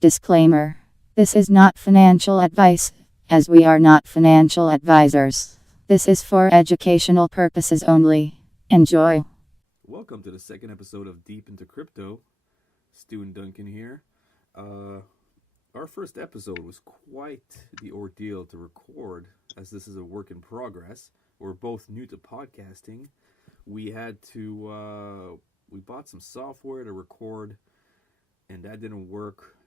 Disclaimer. This is not financial advice, as we are not financial advisors. This is for educational purposes only. Enjoy. Welcome to the second episode of Deep into Crypto. Stu and Duncan here. Our first episode was quite the ordeal to record, as this is a work in progress. We're both new to podcasting. We bought some software to record, and that didn't work.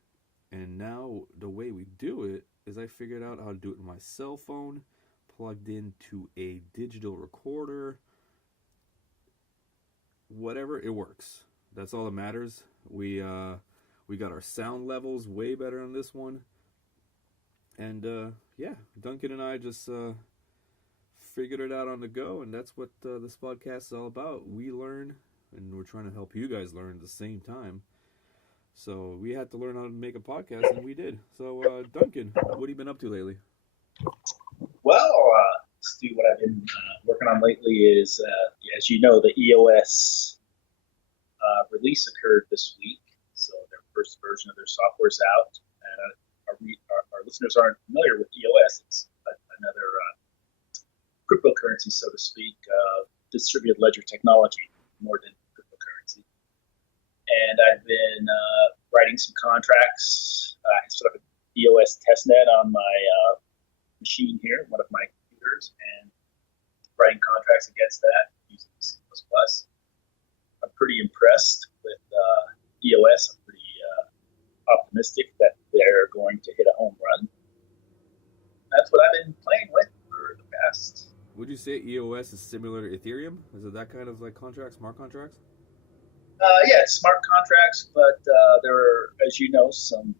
And now the way we do it is I figured out how to do it with my cell phone, plugged into a digital recorder. Whatever, it works. That's all that matters. We got our sound levels way better on this one. And Duncan and I just figured it out on the go, and that's what this podcast is all about. We learn, and we're trying to help you guys learn at the same time. So we had to learn how to make a podcast, and we did. So Duncan, what have you been up to lately? Well, Stu, what I've been working on lately is, as you know, the EOS release occurred this week. So their first version of their software is out. And our listeners aren't familiar with EOS. It's another cryptocurrency, so to speak, distributed ledger technology, more than cryptocurrency. And I've been writing some contracts. I set up an EOS testnet on my machine here, one of my computers, and writing contracts against that using C++. I'm pretty impressed with EOS. I'm pretty optimistic that they're going to hit a home run. That's what I've been playing with for the past. Would you say EOS is similar to Ethereum? Is it that kind of like contract, smart contracts? Yeah, it's smart contracts, but there are, as you know, some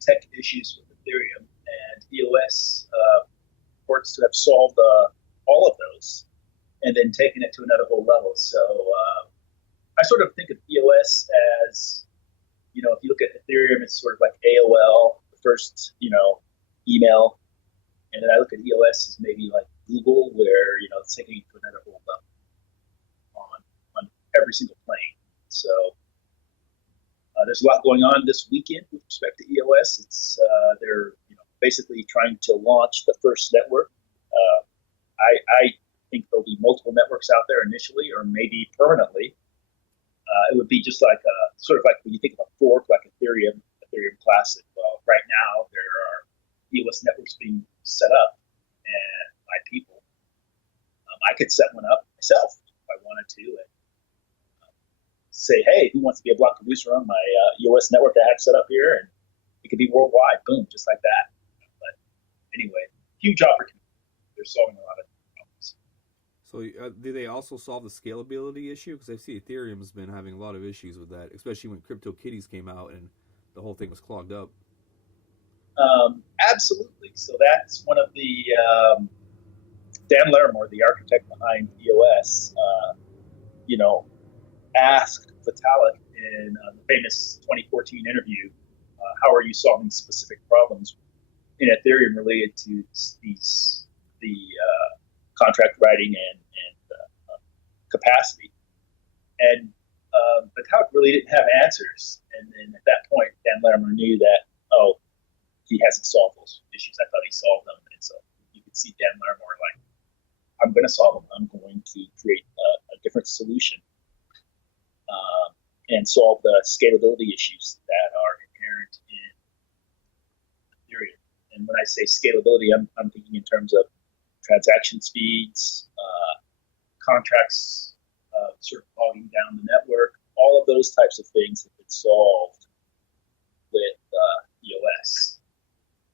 tech issues with Ethereum, and EOS purports to have solved all of those and then taken it to another whole level. So I sort of think of EOS as, if you look at Ethereum, it's sort of like AOL, the first, email. And then I look at EOS as maybe like Google, where, it's taking it to another whole level on every single plane. So there's a lot going on this weekend with respect to EOS. It's they're basically trying to launch the first network. I think there'll be multiple networks out there initially, or maybe permanently. It would be just like sort of like when you think of a fork, like Ethereum Classic. Well, right now there are EOS networks being set up and by people. I could set one up myself if I wanted to, and say, hey, who wants to be a block producer on my EOS network I have set up here? And it could be worldwide, boom, just like that. But anyway, huge opportunity. They're solving a lot of problems. So do they also solve the scalability issue? Because I see Ethereum has been having a lot of issues with that, especially when CryptoKitties came out and the whole thing was clogged up. Absolutely. So that's one of the Dan Larimore, the architect behind EOS, asked Vitalik in the famous 2014 interview, how are you solving specific problems in Ethereum related to the contract writing and capacity? And Vitalik really didn't have answers. And then at that point, Dan Larimore knew that, he hasn't solved those issues. I thought he solved them. And so you could see Dan Larimore like, I'm going to solve them. I'm going to create a different solution and solve the scalability issues that are inherent in Ethereum. And when I say scalability, I'm thinking in terms of transaction speeds, contracts sort of bogging down the network. All of those types of things have been solved with EOS.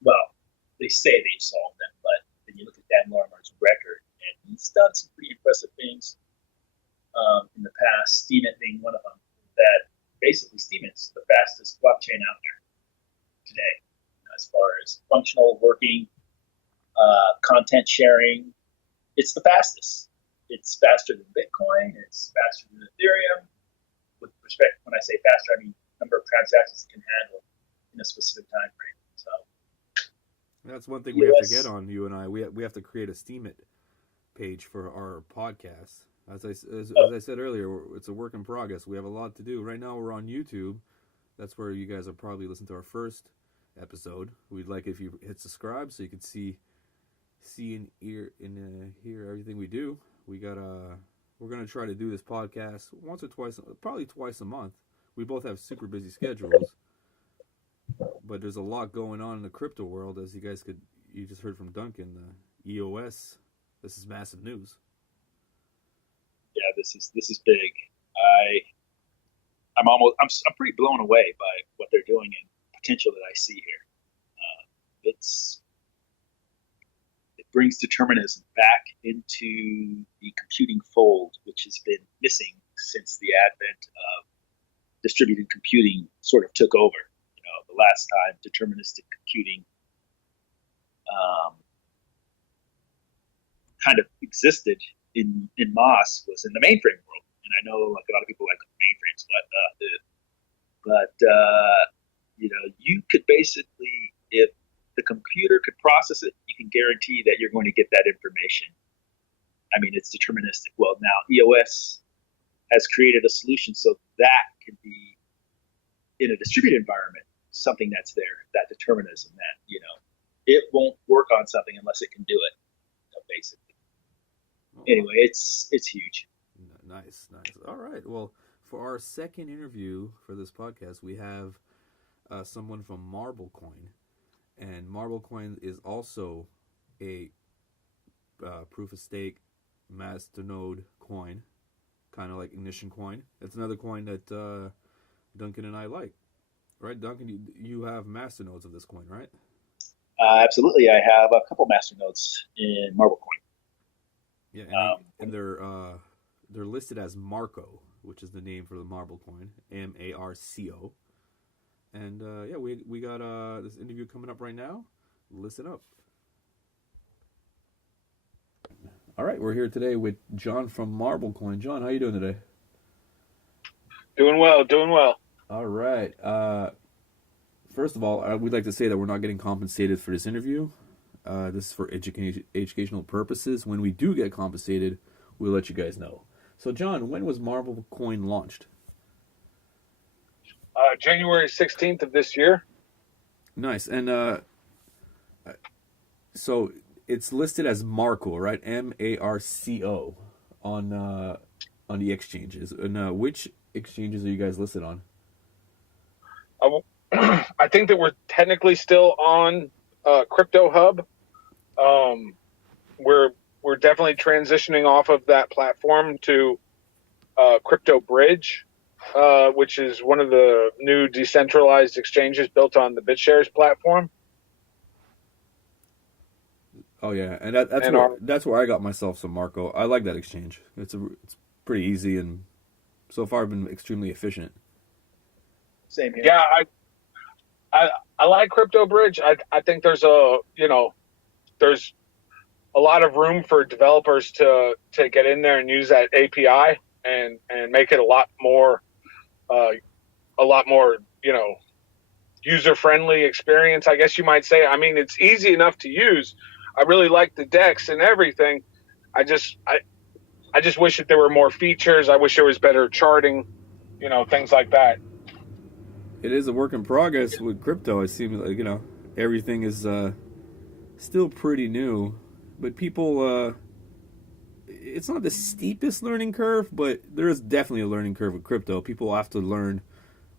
Well, they say they've solved them, but then you look at Dan Larimore's record, and he's done some pretty impressive things in the past, Steemit being one of them, that basically Steemit's the fastest blockchain out there today, as far as functional, working, content sharing. It's the fastest. It's faster than Bitcoin. It's faster than Ethereum. With respect, when I say faster, I mean number of transactions it can handle in a specific time frame. So that's one thing we have to get on, you and I. We have to create a Steemit page for our podcast. As I said earlier, it's a work in progress. We have a lot to do. Right now we're on YouTube, That's where you guys will probably listen to our first episode. We'd like if you hit subscribe so you can see and hear everything we do. We're gonna try to do this podcast once or twice, probably twice a month. We both have super busy schedules, but there's a lot going on in the crypto world, as you just heard from Duncan. The EOS, this is massive news. Yeah, this is big. I'm pretty blown away by what they're doing and potential that I see here. It brings determinism back into the computing fold, which has been missing since the advent of distributed computing sort of took over. The last time deterministic computing kind of existed in MOS was in the mainframe world. And I know like a lot of people like mainframes, but you could basically, if the computer could process it, you can guarantee that you're going to get that information. I mean, it's deterministic. Well, now EOS has created a solution so that can be in a distributed environment, something that's there, that determinism, that it won't work on something unless it can do it, basically. Anyway, it's huge. Nice. All right. Well, for our second interview for this podcast, we have someone from Marble Coin, and Marble Coin is also a proof of stake masternode coin, kind of like Ignition Coin. It's another coin that Duncan and I like, right? Duncan, you have masternodes of this coin, right? Absolutely, I have a couple masternodes in Marble Coin. Yeah, and they're listed as Marco, which is the name for the Marble Coin, MARCO. And we got this interview coming up right now. Listen up. All right, we're here today with Jon from Marble Coin. Jon, how you doing today? Doing well. All right. First of all, we'd like to say that we're not getting compensated for this interview. This is for educational purposes. When we do get compensated, we'll let you guys know. So, Jon, when was Marble Coin launched? January 16th of this year. Nice. And so it's listed as Marco, right? MARCO on the exchanges. And which exchanges are you guys listed on? I think that we're technically still on Crypto Hub. We're definitely transitioning off of that platform to Crypto Bridge, which is one of the new decentralized exchanges built on the BitShares platform. Oh yeah, and that's where I got myself some Marco. I like that exchange. It's pretty easy, and so far been extremely efficient. Same here. Yeah, I like Crypto Bridge. I think there's a lot of room for developers to get in there and use that API and make it a lot more user friendly experience, I guess you might say. I mean, it's easy enough to use. I really like the decks and everything. I just wish that there were more features. I wish there was better charting, things like that. It is a work in progress with crypto. It seems like, everything is still pretty new, but people, it's not the steepest learning curve, but there is definitely a learning curve with crypto. People have to learn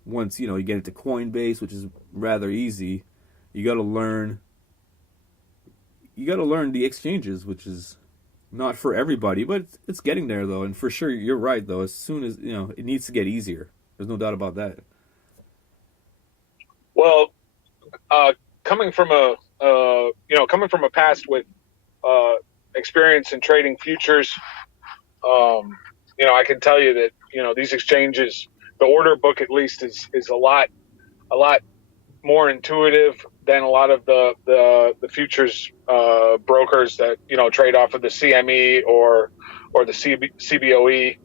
once, you get into Coinbase, which is rather easy. You got to learn the exchanges, which is not for everybody, but it's getting there though. And for sure, you're right though. As soon as, it needs to get easier. There's no doubt about that. Well, coming from a past with experience in trading futures, I can tell you that these exchanges, the order book at least is a lot more intuitive than a lot of the futures brokers that trade off of the CME or the CBOE.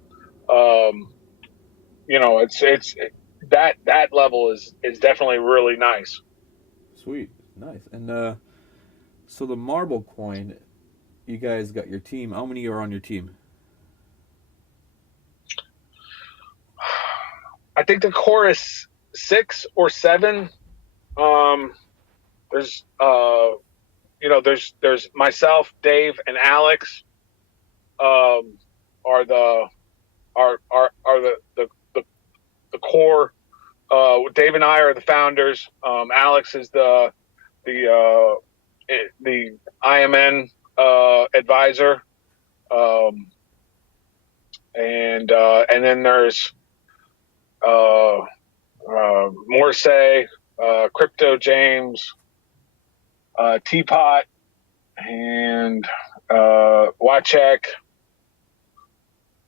It's that level is definitely really nice. Sweet, nice. And so the Marble Coin, you guys got your team. How many are on your team? I think the core is 6 or 7. There's there's myself, Dave, and Alex. Are the the core. Dave and I are the founders. Alex is the IMN advisor, and then there's Morse, Crypto James, Teapot, and Wachek,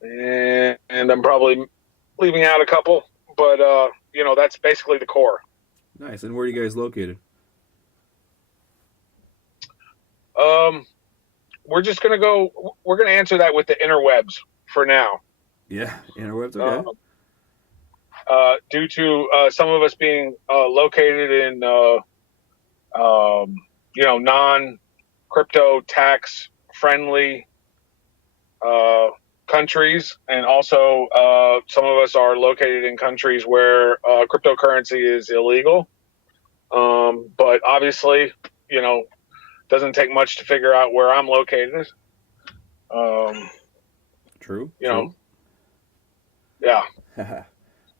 and I'm probably leaving out a couple, but that's basically the core. Nice. And where are you guys located? We're just gonna go. We're gonna answer that with the interwebs for now. Yeah, interwebs. Okay. Due to some of us being located in non-crypto tax friendly countries, and also some of us are located in countries where cryptocurrency is illegal. But obviously, doesn't take much to figure out where I'm located. True. True. Yeah.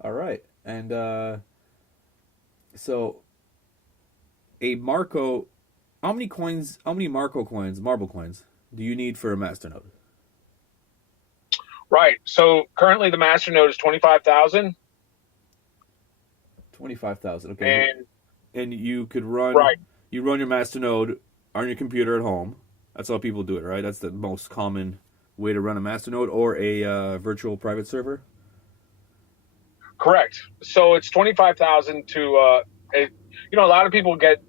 All right. And so a Marco, how many Marble coins do you need for a masternode? Right. So currently the masternode is 25,000. 25,000. Okay. And you could run. Right. You run your masternode on your computer at home. That's how people do it, right? That's the most common way to run a masternode, or a virtual private server. Correct. So it's 25,000 to. A lot of people get.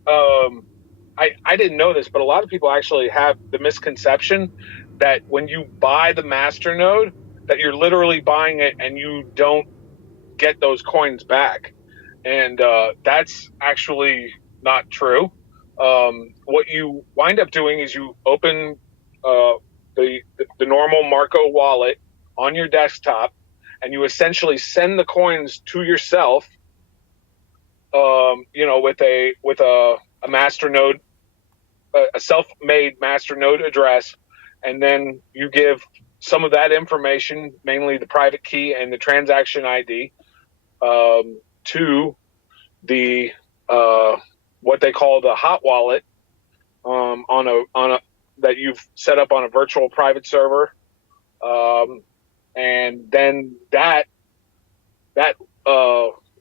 I didn't know this, but a lot of people actually have the misconception that when you buy the masternode, that you're literally buying it and you don't get those coins back, and that's actually not true. What you wind up doing is you open the normal Marco wallet on your desktop, and you essentially send the coins to yourself. With a masternode, a self-made masternode address, and then you give some of that information, mainly the private key and the transaction ID, to the what they call the hot wallet, on a that you've set up on a virtual private server, and then that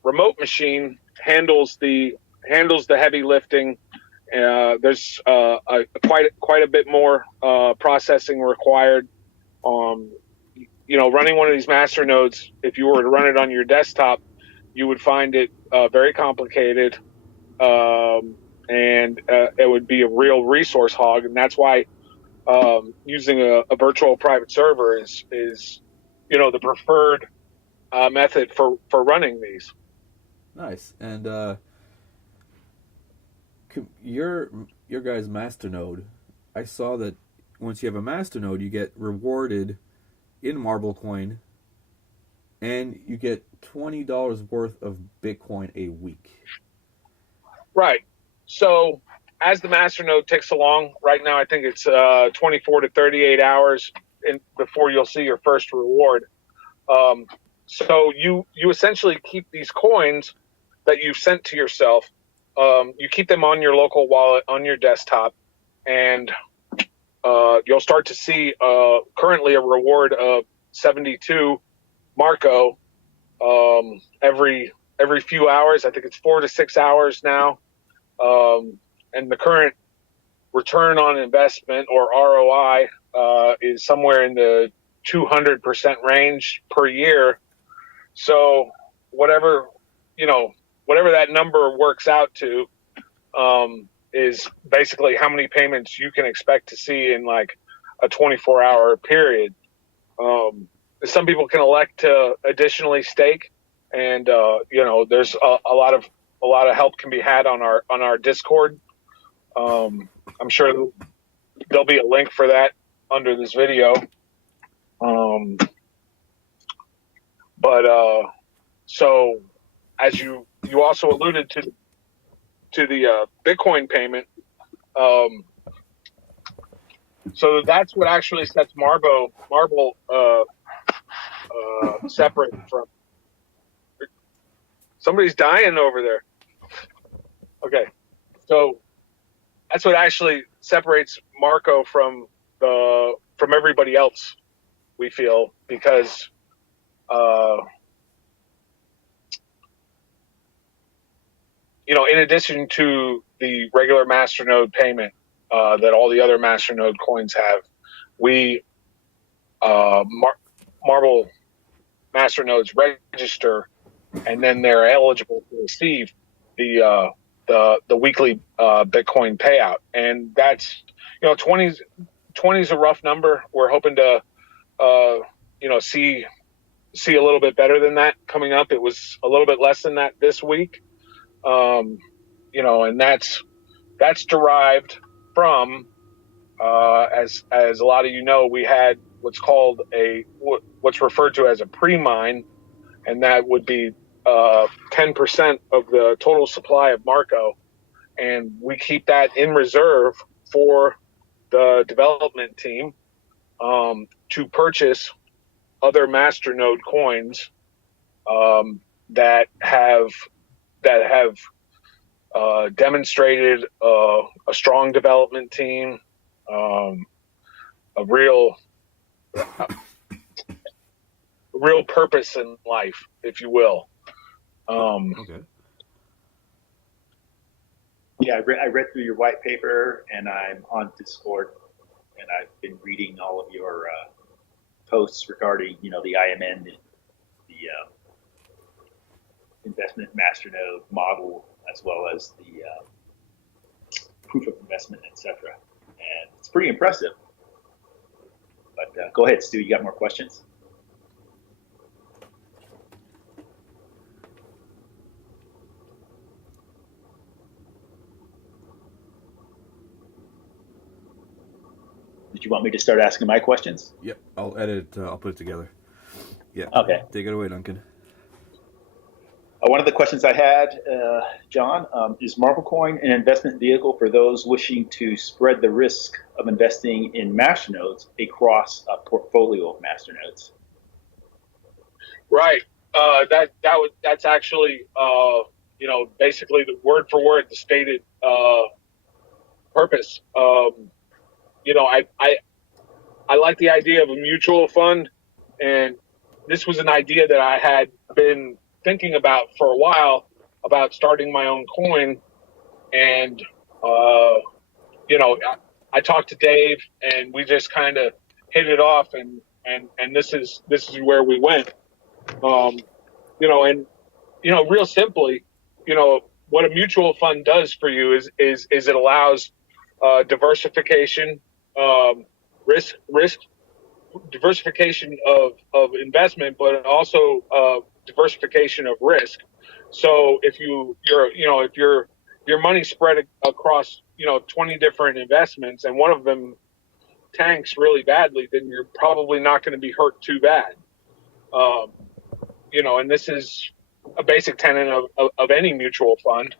remote machine handles the heavy lifting. There's quite a bit more processing required. Running one of these masternodes, if you were to run it on your desktop, you would find it very complicated, and it would be a real resource hog. And that's why using a virtual private server is the preferred method for running these. Nice. And your guys' masternode, I saw that once you have a masternode, you get rewarded in Marble Coin, and you get $20 worth of Bitcoin a week. Right. So as the masternode ticks along, right now I think it's 24 to 38 hours before you'll see your first reward. So you essentially keep these coins that you've sent to yourself. You keep them on your local wallet on your desktop, and you'll start to see currently a reward of 72 Marco every few hours. I think it's 4 to 6 hours now, and the current return on investment, or ROI, is somewhere in the 200% range per year. So whatever that number works out to, is basically how many payments you can expect to see in like a 24-hour period. Some people can elect to additionally stake, and there's a lot of help can be had on our Discord. I'm sure there'll be a link for that under this video. So as you you also alluded to the Bitcoin payment. So that's what actually sets Marble separate from. Somebody's dying over there. Okay, so that's what actually separates Marco from everybody else. We feel because in addition to the regular masternode payment that all the other masternode coins have, we Marble masternodes register, and then they're eligible to receive the weekly Bitcoin payout, and that's 20 is a rough number. We're hoping to see a little bit better than that coming up. It was a little bit less than that this week, and that's derived from as a lot of we had what's referred to as a pre-mine, and that would be 10% of the total supply of Marco, and we keep that in reserve for the development team to purchase other masternode coins that have demonstrated a strong development team, a real purpose in life, if you will. Okay. Yeah, I read through your white paper, and I'm on Discord, and I've been reading all of your posts regarding, the IMN, the investment masternode model, as well as the proof of investment, etc. And it's pretty impressive. But go ahead, Stu. You got more questions? Did you want me to start asking my questions? Yep. I'll edit. I'll put it together. Yeah. Okay. Take it away, Duncan. One of the questions I had, John, is Marble Coin an investment vehicle for those wishing to spread the risk of investing in masternodes across a portfolio of masternodes? Right. That's actually basically the word for word the stated purpose. I like the idea of a mutual fund, and this was an idea that I had been thinking about for a while, about starting my own coin. And I talked to Dave, and we just kind of hit it off, and this is where we went. Real simply, what a mutual fund does for you is it allows diversification, risk diversification of investment, but also diversification of risk. So if your money spread across 20 different investments, and one of them tanks really badly, then you're probably not going to be hurt too bad. And this is a basic tenet of any mutual fund.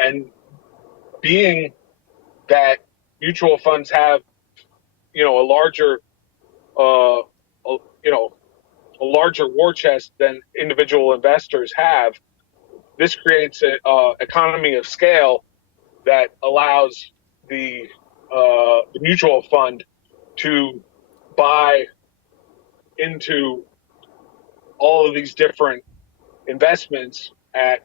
And being that mutual funds have, a larger war chest than individual investors have, this creates an economy of scale that allows the mutual fund to buy into all of these different investments at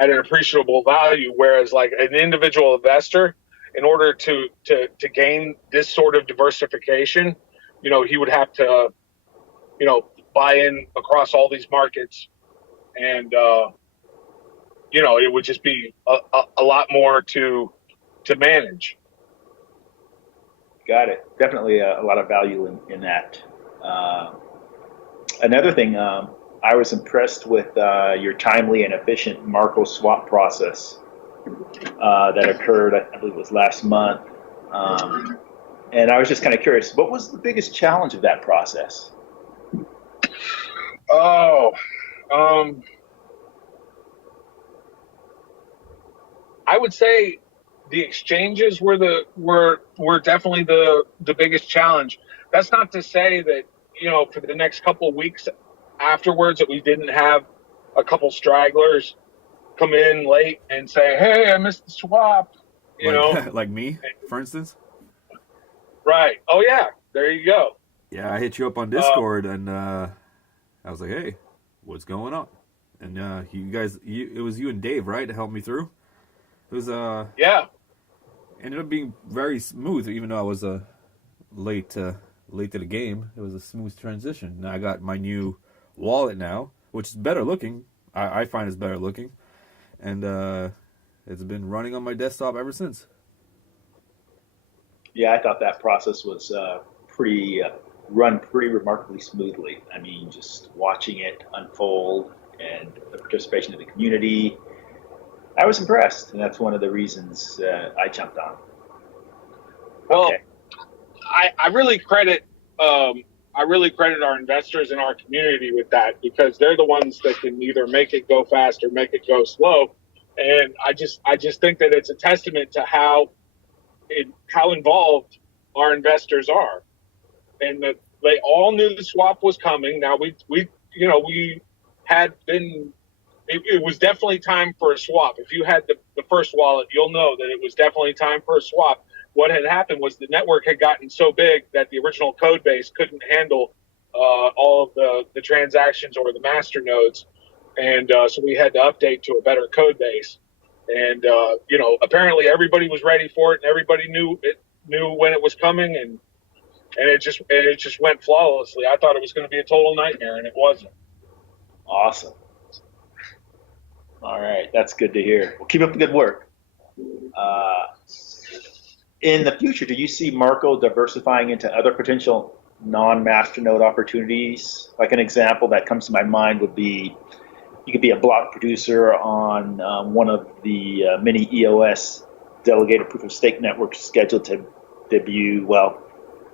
an appreciable value, whereas like an individual investor, in order to gain this sort of diversification, he would have to buy in across all these markets, and it would just be a lot more to manage. Got it. Definitely a lot of value in that. Another thing, I was impressed with your timely and efficient Marco swap process that occurred, I believe it was last month. And I was just kind of curious, what was the biggest challenge of that process? Oh, I would say the exchanges were definitely the biggest challenge. That's not to say that, for the next couple of weeks afterwards, that we didn't have a couple stragglers come in late and say, "Hey, I missed the swap," you Like know. like me, for instance. Right. Oh yeah, there you go. Yeah, I hit you up on Uh, Discord, and I was like, "Hey, what's going on?" And you guys, it was you and Dave, right, to help me through. It was yeah. ended up being very smooth, even though I was late late to the game. It was a smooth transition. Now I got my new wallet now, which is better looking. I find it's better looking, and it's been running on my desktop ever since. Yeah, I thought that process was pretty run pretty remarkably smoothly. I mean, just watching it unfold and the participation of the community, I was impressed, and that's one of the reasons I jumped on. Well, Okay. I really credit our investors in our community with that, because they're the ones that can either make it go fast or make it go slow. And I just think that it's a testament to how involved our investors are, and that they all knew the swap was coming. Now we had been. It was definitely time for a swap. If you had the first wallet, you'll know that it was definitely time for a swap. What had happened was the network had gotten so big that the original code base couldn't handle all of the transactions or the master nodes, and so we had to update to a better code base. And apparently everybody was ready for it, and everybody knew when it was coming, and it just went flawlessly. I thought it was going to be a total nightmare, and it wasn't. Awesome. All right, that's good to hear. Well, keep up the good work. Uh, in the future, do you see Marco diversifying into other potential non-masternode opportunities? Like an example that comes to my mind would be you could be a block producer on one of the many EOS delegated proof of stake networks scheduled to debut, well,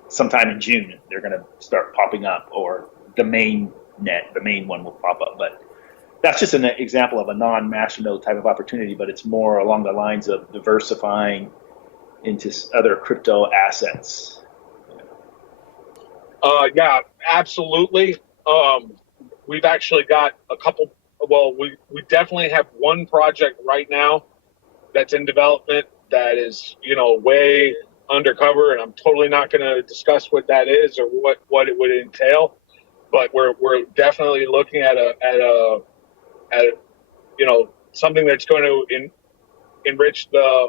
sometime in June. They're going to start popping up, or the main net, the main one will pop up. But that's just an example of a non-masternode type of opportunity, but it's more along the lines of diversifying into other crypto assets. Yeah, absolutely. We've actually got a couple. Well, we definitely have one project right now that's in development that is, way undercover, and I'm totally not going to discuss what that is or what it would entail. But we're definitely looking at something that's going to enrich the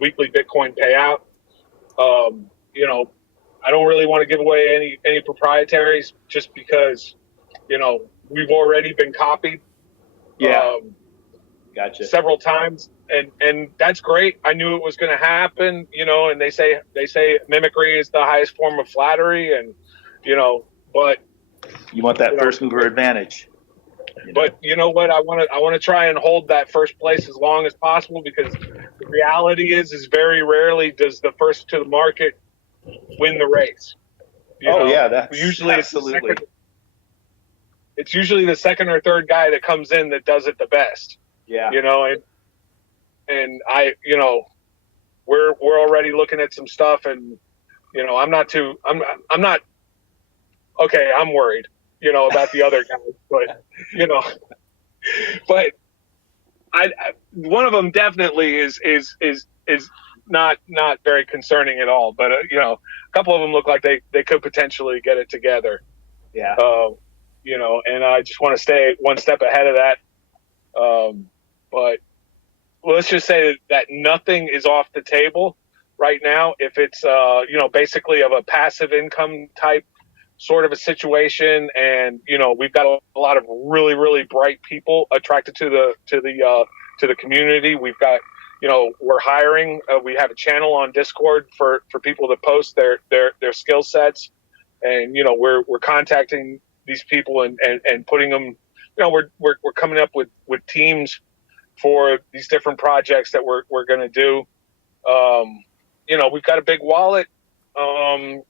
weekly Bitcoin payout. Um, you know, I don't really want to give away any proprietaries, just because we've already been copied Yeah, um, gotcha. several times, and that's great. I knew it was going to happen, and they say mimicry is the highest form of flattery, and but You want that you know first mover advantage. but you know what, I want to try and hold that first place as long as possible, because the reality is very rarely does the first to the market win the race. Oh yeah, that's Usually absolutely. it's usually the second or third guy that comes in that does it the best. Yeah. And we're already looking at some stuff, and I'm not okay. I'm worried, about the other guys, but you know, but one of them definitely is not very concerning at all. But a couple of them look like they could potentially get it together. Yeah. Uh, and I just want to stay one step ahead of that. But let's just say that nothing is off the table right now. If it's basically of a passive income type sort of a situation, and we've got a lot of really really bright people attracted to the community. We've got we're hiring. We have a channel on Discord for people to post their skill sets, and we're contacting these people and putting them. We're coming up with teams for these different projects that we're going to do. We've got a big wallet, and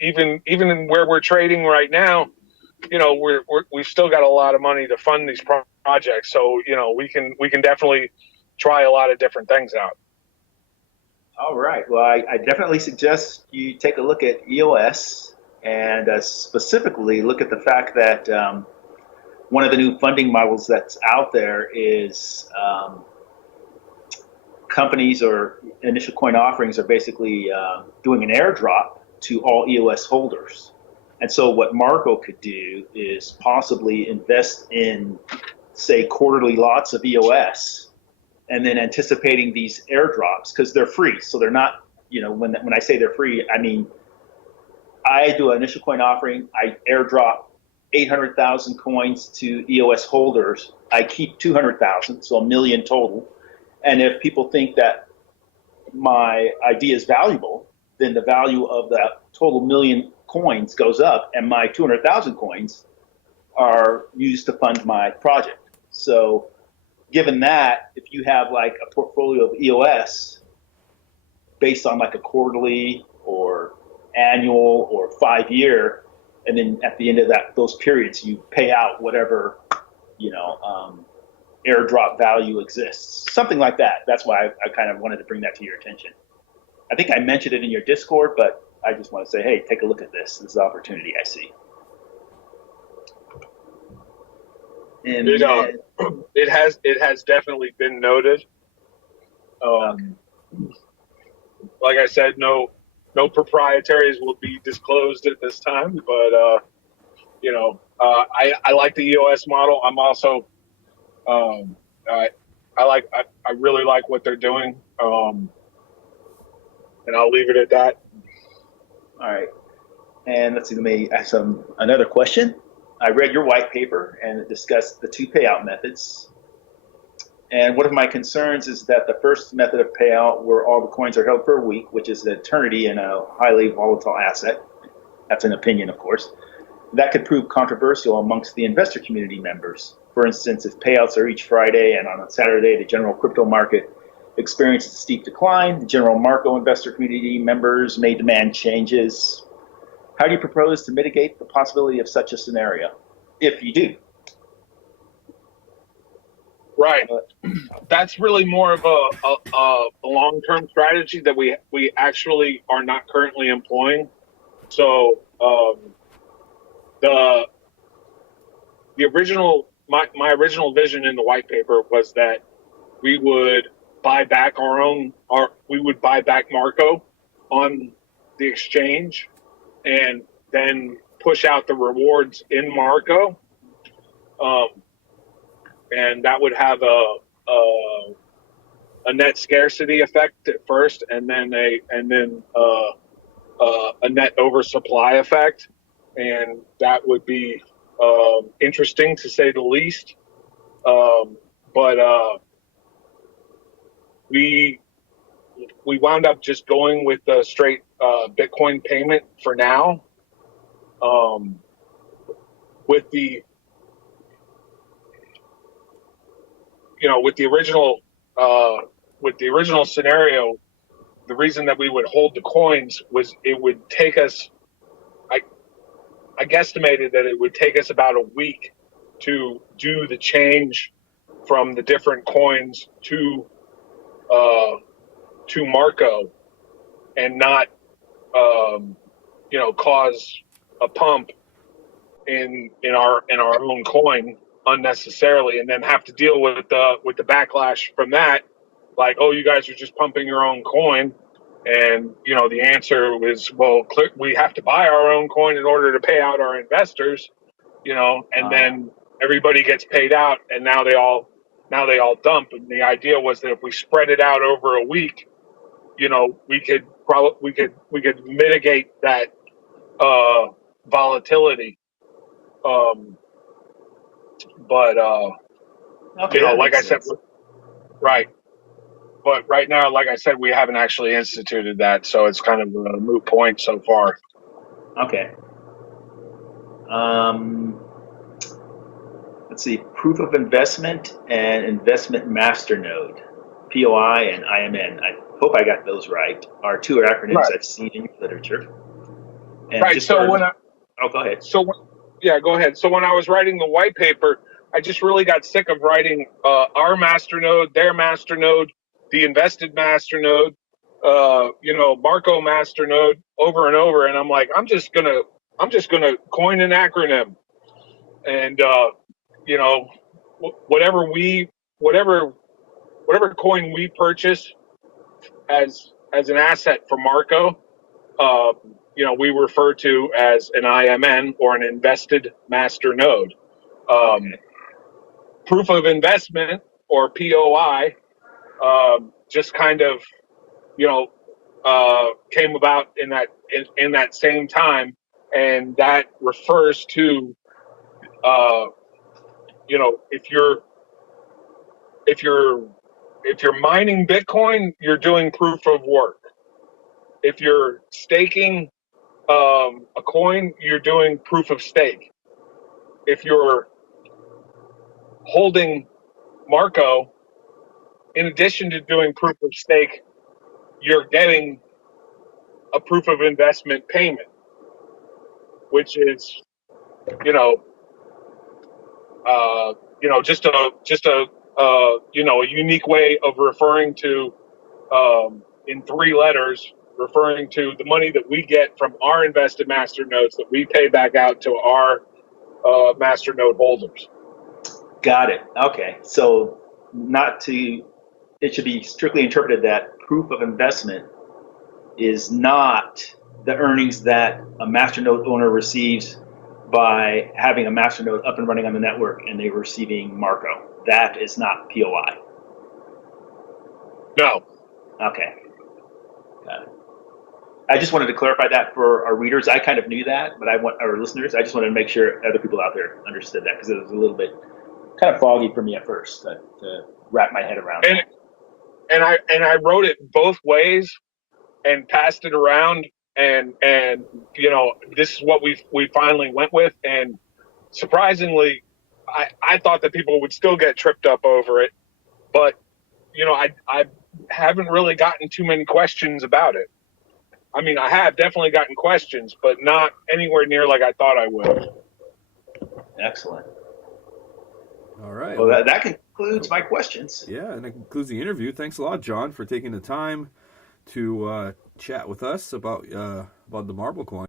even in where we're trading right now, we've still got a lot of money to fund these projects, so we can definitely try a lot of different things out. All right. Well, I definitely suggest you take a look at EOS and specifically look at the fact that one of the new funding models that's out there is companies or initial coin offerings are basically doing an airdrop to all EOS holders. And so what Marco could do is possibly invest in, say, quarterly lots of EOS, and then anticipating these airdrops because they're free. So they're not, when I say they're free, I mean, I do an initial coin offering, I airdrop 800,000 coins to EOS holders. I keep 200,000, so 1 million total. And if people think that my idea is valuable, then the value of that total 1 million coins goes up, and my 200,000 coins are used to fund my project. So given that, if you have like a portfolio of EOS based on like a quarterly or annual or 5-year, and then at the end of those periods, you pay out whatever, airdrop value exists, something like that. That's why I kind of wanted to bring that to your attention. I think I mentioned it in your Discord, but I just want to say, hey, take a look at this. This is an opportunity I see. And it has definitely been noted. Like I said, no proprietaries will be disclosed at this time, but I like the EOS model. I'm also I really like what they're doing, and I'll leave it at that. All right, and let's see. Let me ask another question. I read your white paper and it discussed the 2 payout methods. And one of my concerns is that the first method of payout, where all the coins are held for a week, which is an eternity in a highly volatile asset, that's an opinion, of course, that could prove controversial amongst the investor community members. For instance, if payouts are each Friday and on a Saturday, the general crypto market experiences a steep decline, the general Marco investor community members may demand changes. How do you propose to mitigate the possibility of such a scenario, if you do? Right. That's really more of a long-term strategy that we actually are not currently employing. So the original my original vision in the white paper was that we would buy back we would buy back Marco on the exchange and then push out the rewards in Marco. And that would have a net scarcity effect at first, and then a net oversupply effect, and that would be interesting to say the least. But we wound up just going with the straight Bitcoin payment for now. With the original scenario, the reason that we would hold the coins was it would take us, I guesstimated that it would take us about a week to do the change from the different coins to Marco, and not cause a pump in our own coin unnecessarily, and then have to deal with the backlash from that, like, oh, you guys are just pumping your own coin. And the answer was, well, we have to buy our own coin in order to pay out our investors, and then everybody gets paid out, and now they all dump. And the idea was that if we spread it out over a week, we could mitigate that volatility. But like I said, right. But right now, like I said, we haven't actually instituted that, so it's kind of a moot point so far. Okay. Let's see. Proof of investment and investment masternode, POI and IMN. I hope I got those right. Are 2 acronyms I've seen in literature. And right. So go ahead. Yeah, go ahead. So when I was writing the white paper, I just really got sick of writing our masternode, their masternode, the invested masternode, Marco masternode over and over. And I'm like, I'm just gonna coin an acronym, and whatever whatever coin we purchase as an asset for Marco, we refer to as an IMN, or an invested master node. Proof of investment, or POI, just kind of came about in that same time, and that refers to if you're mining Bitcoin, you're doing proof of work. If you're staking a coin, you're doing proof of stake. If you're holding Marco, in addition to doing proof of stake, you're getting a proof of investment payment, which is, just a unique way of referring to, in 3 letters, referring to the money that we get from our invested master nodes that we pay back out to our master node holders. Got it. Okay. So it should be strictly interpreted that proof of investment is not the earnings that a masternode owner receives by having a masternode up and running on the network and they're receiving Marco. That is not POI. No. Okay. Got it. I just wanted to clarify that for our readers. I kind of knew that, but our listeners, I just wanted to make sure other people out there understood that, because it was a little bit kind of foggy for me at first to wrap my head around. And I wrote it both ways and passed it around, and this is what we finally went with. And surprisingly, I thought that people would still get tripped up over it, but I haven't really gotten too many questions about it. I mean, I have definitely gotten questions, but not anywhere near like I thought I would. Excellent. All right. Well, that concludes my questions. Yeah, and that concludes the interview. Thanks a lot, Jon, for taking the time to chat with us about the marble coin.